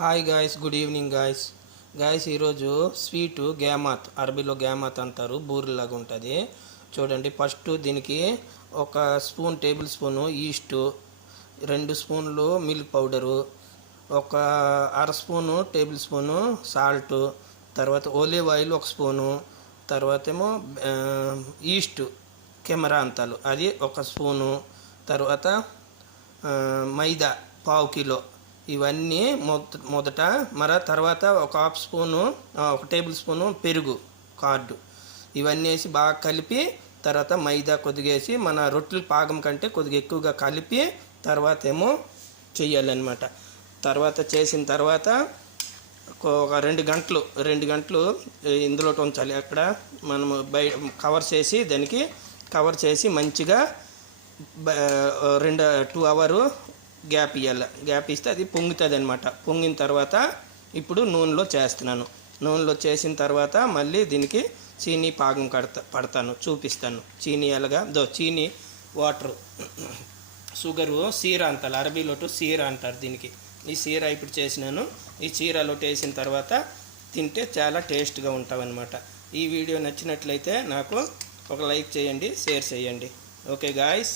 Hi guys, good evening guys. ఈరోజు sweet గ్యామాత్, అరబీలో గ్యామాత్ అంటారు, బూరెలాగా ఉంటుంది. చూడండి, ఫస్ట్ దీనికి ఒక టేబుల్ స్పూను ఈస్టు, 2 స్పూన్లు మిల్క్ పౌడరు, ఒక అర టేబుల్ స్పూను సాల్టు, తర్వాత ఒలివ్ ఆయిల్ 1 స్పూను, తర్వాత ఏమో ఈస్ట్ కెమెరా అంతాలు అది 1 స్పూను, తర్వాత మైదా 1/2 కిలో. ఇవన్నీ మొదట తర్వాత ఒక 1/2 స్పూను, 1 టేబుల్ స్పూను పెరుగు కార్డు, ఇవన్నీ వేసి బాగా కలిపి తర్వాత మైదా కొద్దిగేసి మన రొట్టెలు పాకం కంటే కొద్దిగా ఎక్కువగా కలిపి తర్వాత ఏమో చెయ్యాలన్నమాట. తర్వాత చేసిన తర్వాత ఒక 2 గంటలు ఇందులో ఉంచాలి. అక్కడ మనము కవర్ చేసి దానికి కవర్ చేసి మంచిగా 2 అవర్ గ్యాప్ ఇవ్వాలి. గ్యాప్ ఇస్తే అది పొంగుతుంది అనమాట. పొంగిన తర్వాత ఇప్పుడు నూనెలో చేస్తున్నాను. నూనెలో చేసిన తర్వాత మళ్ళీ దీనికి చీనీ పాకం పడతాను, చూపిస్తాను. చీనీ ఎలాగా చీనీ వాటరు, షుగరు, సీరా అంటారు, అరబీలో సీరా అంటారు దీనికి. ఈ సీరా ఇప్పుడు చేసినాను. ఈ చీరాలో వేసిన తర్వాత తింటే చాలా టేస్ట్గా ఉంటావన్నమాట. ఈ వీడియో నచ్చినట్లయితే నాకు ఒక లైక్ చేయండి, షేర్ చేయండి. Okay guys.